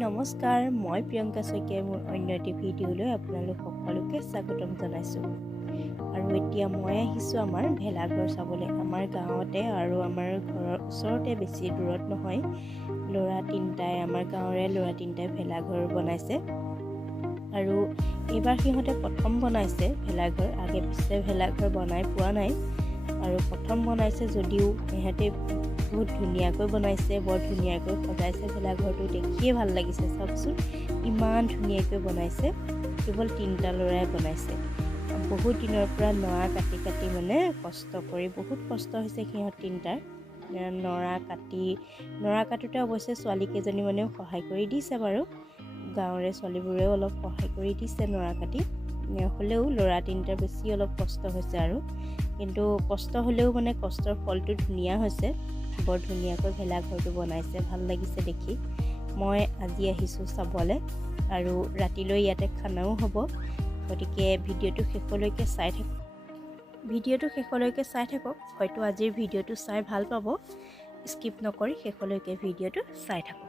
নমস্কাৰ, মই প্ৰিয়ংকা শইকীয়াই মোৰ অন্য এটি ভিডিঅ'লৈ আপোনালোক সকলোকে স্বাগতম জনাইছোঁ। আৰু এতিয়া মই আহিছোঁ আমাৰ ভেলাঘৰ চাবলৈ। আমাৰ গাঁৱতে আৰু আমাৰ ঘৰৰ ওচৰতে, বেছি দূৰত নহয়, আমাৰ গাঁৱৰে ল'ৰা তিনিটাই ভেলাঘৰ বনাইছে। আৰু এইবাৰ সিহঁতে প্ৰথম বনাইছে ভেলাঘৰ, আগে পিছে ভেলাঘৰ বনাই পোৱা নাই। আৰু প্ৰথম বনাইছে যদিও সিহঁতে বহুত ধুনীয়াকৈ বনাইছে, বৰ ধুনীয়াকৈ সজাইছে। ভেলাঘৰটো দেখিয়ে ভাল লাগিছে। চাওকচোন ইমান ধুনীয়াকৈ বনাইছে। কেৱল তিনিটা ল'ৰাই বনাইছে। বহুত দিনৰ পৰা নৰা কাটি মানে কষ্ট কৰি, বহুত কষ্ট হৈছে সিহঁত তিনিটাৰ। নৰা কাটোতে অৱশ্যে ছোৱালীকেইজনী মানেও সহায় কৰি দিছে বাৰু। গাঁৱৰে ছোৱালীবোৰেও অলপ সহায় কৰি দিছে নৰা কাটি। হ'লেও ল'ৰা তিনিটাৰ বেছি অলপ কষ্ট হৈছে আৰু। কিন্তু কষ্ট হ'লেও মানে কষ্টৰ ফলটো ধুনীয়া হৈছে। বৰ ধুনীয়াকৈ ভেলাঘৰটো বনাইছে, ভাল লাগিছে দেখি। মই আজি আহিছোঁ চাবলৈ, আৰু ৰাতিলৈ ইয়াতে খানাও হ'ব। গতিকে ভিডিঅ'টো শেষলৈকে চাই থাকক। হয়তো আজিৰ ভিডিঅ'টো চাই ভাল পাব। স্কিপ নকৰি শেষলৈকে ভিডিঅ'টো চাই থাকক।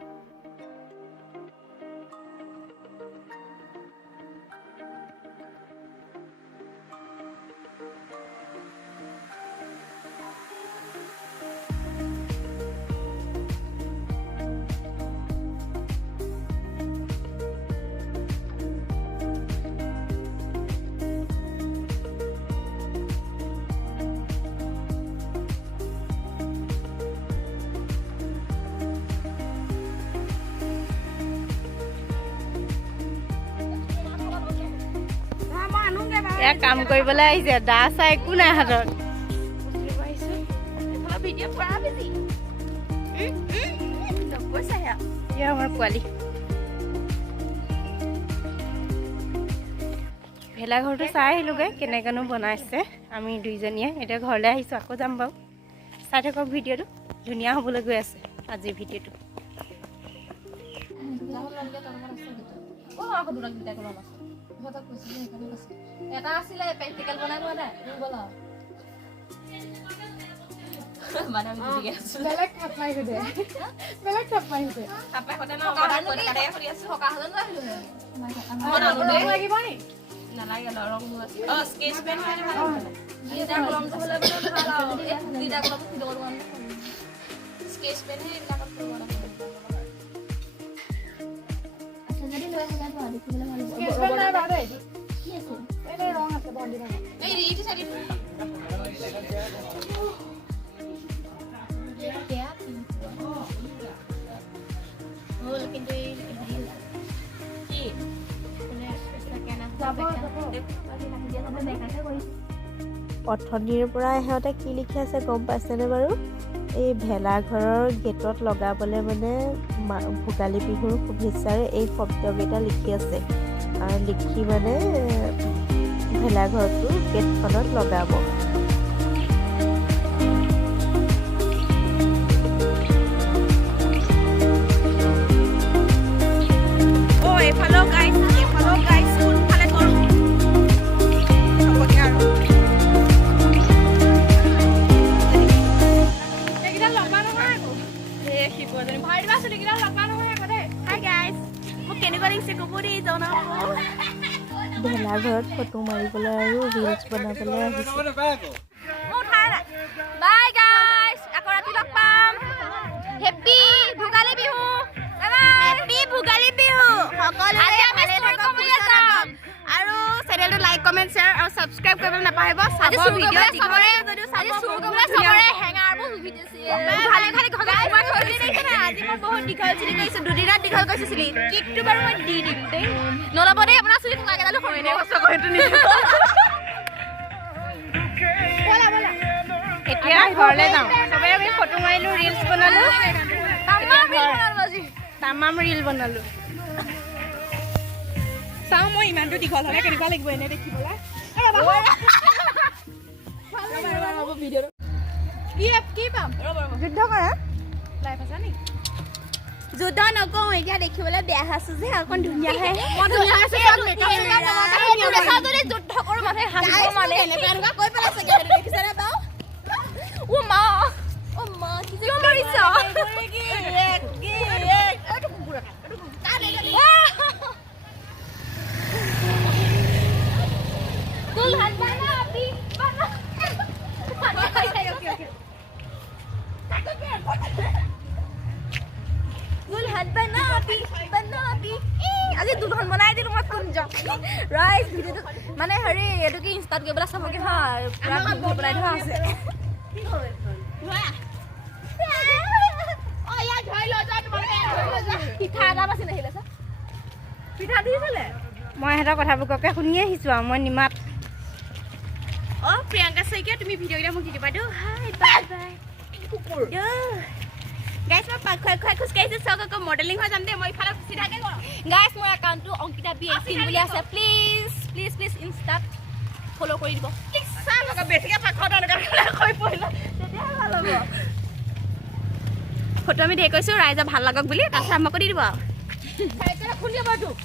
এয়া কাম কৰিবলৈ আহিছে, দা চা একো নাই হাতত। আমাৰ পোৱালি ভেলাঘৰটো চাই আহিলোগৈ, কেনেকৈনো বনাইছে। আমি দুইজনীয়ে এতিয়া ঘৰলৈ আহিছোঁ, আকৌ যাম বাৰু। চাই থাকক ভিডিঅ'টো, ধুনীয়া হ'বলৈ গৈ আছে আজিৰ ভিডিঅ'টো। এটা আছিলে প্ৰেক্টিকেল বনাই লোৱা নাই বল বেলেগ থাপ মাৰিছে দে, বেলেগ থাপ মাৰিছে লাগিব নি নালাগে ৰং স্কেচ পেন দুটা কলমটো হ'লে ভাল আৰু দুটা কলম স্কেচ পেন এইবিলাকত কৰিব লাগে। যদি লৈ আহে বাৰু দেখিবলৈ ভাল হ'ব। স্কেচ পেন নাই বাৰু দেই, কি আছে এই ৰং আছে বন্দি ৰং এই ইটি সাইড क्या होल কিন্তু এই কি মানে এটা কেনা অথনিৰ পৰা সিহঁতে কি লিখি আছে গম পাইছেনে বাৰু? এই ভেলাঘৰৰ গেটত লগাবলৈ মানে ভোগালী বিহুৰ শুভেচ্ছাৰে এই শব্দকেইটা লিখি আছে। আৰু লিখি মানে ভেলাঘৰটো গেটখনত লগাব। ভেলাঘৰত ফটো মাৰিবলৈ আৰু ৰিলছ বনাবলৈ আহিছে। বাই গাইস, আকৌ ৰাতি লগ পাম। হেপী ভোগালী বিহু, হেপী ভোগালী বিহু সকলোৰে ভালে থাকক, সুস্থ থাকক। আৰু চেনেলটো লাইক, কমেন্ট, শ্বেয়াৰ আৰু সাবস্ক্ৰাইব কৰিবলৈ নাপাহৰিব। চাব ভিডিঅ' সবৰে যদি চাব সবৰে হেঙাৰবোৰ ভিডিঅ' ভালে ভালে ঘগাই মই থৈ দিছে না। আজি মই বহুত দীঘল চুলি কৰিছো, দুদিনত দীঘল কৰিছো চুলি। কিকটো বাৰু মই দি দিম দেই, নলব দেই আপোনাৰ চুলি থকা কেইডালো সৰিনে কষ্ট কৰি এইটো নিদিব। বলা বলা এতিয়া ঘৰলৈ যাওঁ। চবে আমি ফটো মাৰিলোঁ, ৰিলছ বনালোঁ, তামাম ৰিল বনালোঁ। চাওঁ মই ইমানটো দীঘল হ'লে কেনেকুৱা লাগিব এনে দেখিবলৈ। কি পাম যুদ্ধ কৰা লাইফ আছে নি? যুদ্ধ নকওঁ, এতিয়া দেখিবলৈ বেয়া আছো যে অকণ ধুনীয়াহে যুদ্ধ কৰো মানে এনেকুৱা কৈ পেলাইছে দেখিছেনে বাৰু? ও মা কি মাৰিছ? আজি দুলহন বনাই দিলো মই কোন যাম ৰাইট ভিডিঅ'টো মানে হেৰি এইটো কি ইনষ্টাত গৈ পেলাই চাবগে হা পুৰা ভিডিঅ' বনাই থোৱা আছে পিঠা এটা বাচি নাহিলে চা পিঠা দিছিলে মই সিহঁতৰ কথাবোৰকে শুনি আহিছোঁ আৰু মই নিমাত প্ৰিয়ংকা শইকীয়া তুমি ভিডিঅ' কেইটা মোক দি দিবা দেই হাই বাই বাই কুকুৰ গাইছ মই পাক খুৱাই খুৱাই খোজকাঢ়িছোঁ চাওক আকৌ মডেলিং হৈ যাম দেই মই ইফালে চিধাকৈ কৰোঁ গাইছ মোৰ একাউণ্টটো অংকিতা B18 বুলি আছে প্লিজ প্লিজ প্লিজ ইনষ্টাত ফ'ল' কৰি দিব প্লিজ চাওক আকৌ বেছিকৈ পাক খোৱা হৈ পৰিলে তেতিয়াহে ভাল হ'ব ফটো আমি ধেৰ কৈছোঁ ৰাইজে ভাল লাগক বুলি তাৰপিছত আমাকো দি দিব আৰু খুলি দিব তোক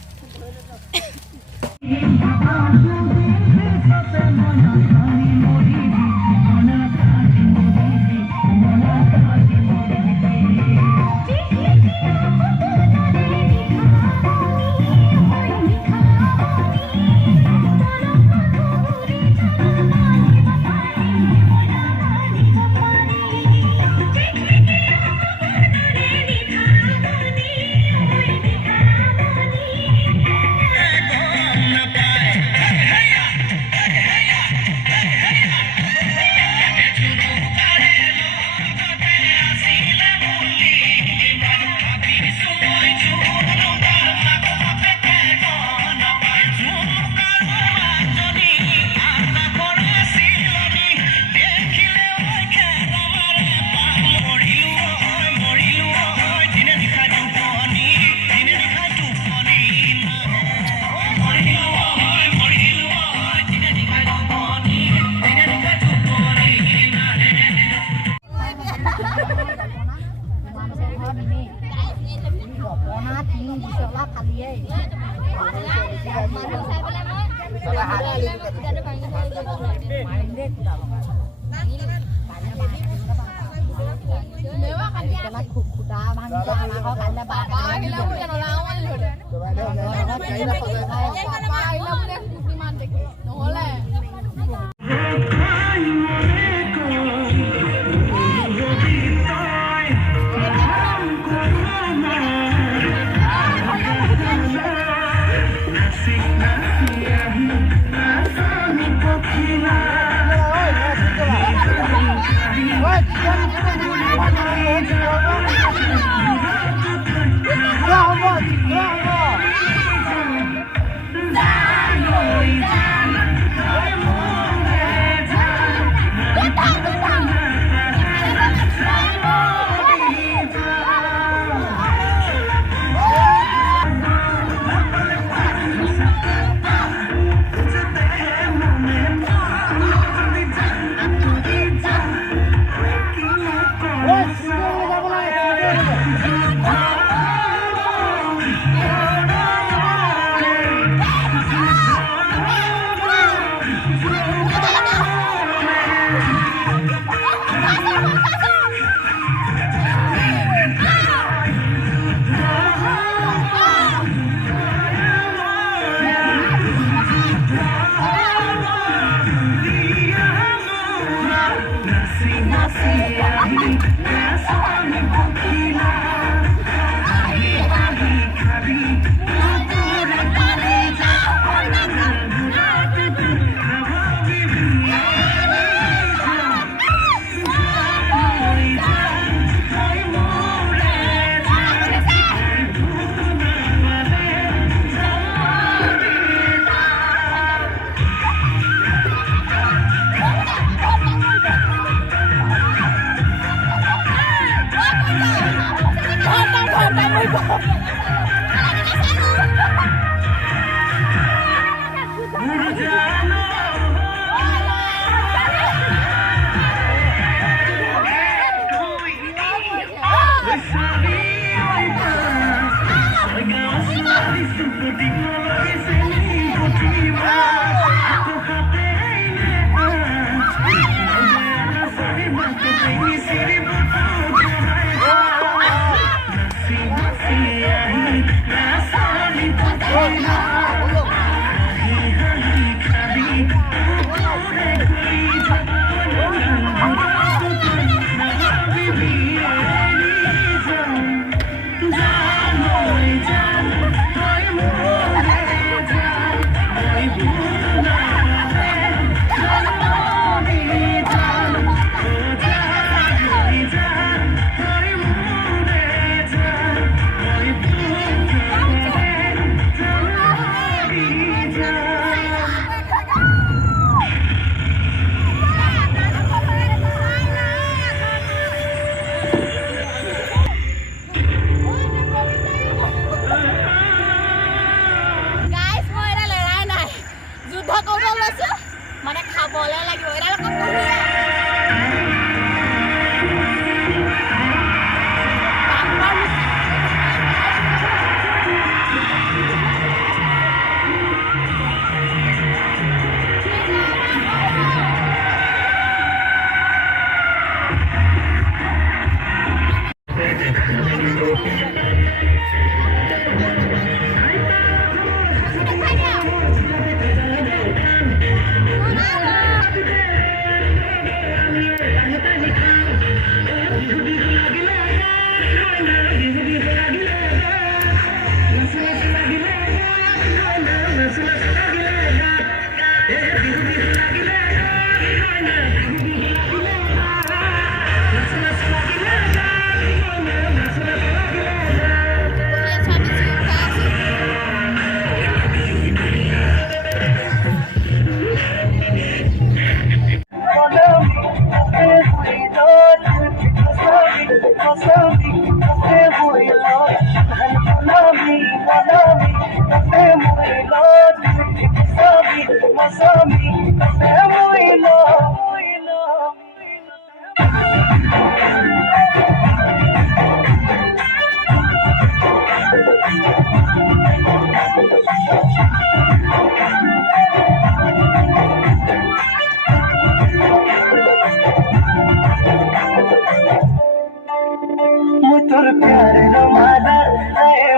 তোৰ প্যাৰেৰ মালা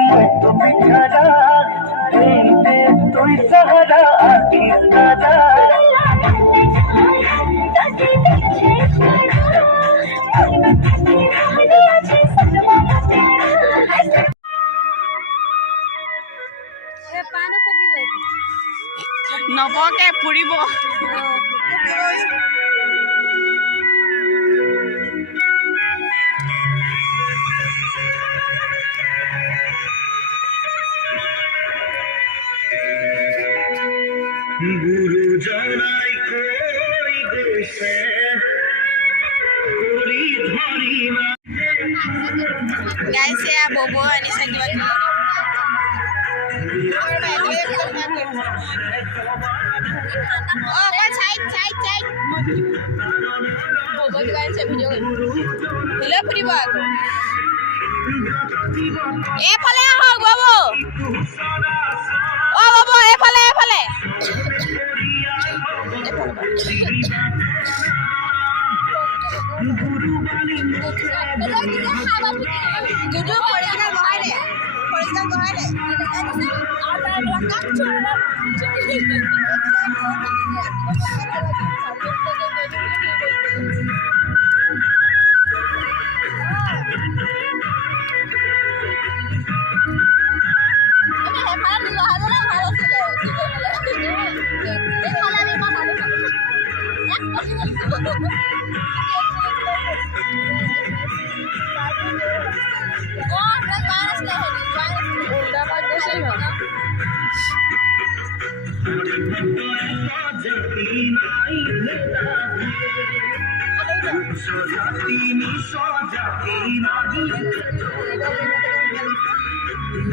মই তো বিছানা তুই সাহাৰা আখিৰ দাদা নবকে ফুৰিব গুৰু জনাই কই গৈছে কৰি ধৰি না গাইছ এয়া বব আনিছে কিবা বব কিবা আনিছে ভিডিঅ' দিলে ফুৰিব আকৌ এইফালে আহক বব অ বব এইফালে এইফালে দুটো পৰিষ্কাৰ বহাই দে পৰিষ্কাৰ বহাই দে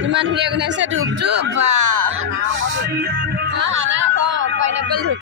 ইমান ধুনীয়া গুণাইছে ধূপ ধূপ বা পাইনাপল ধূপ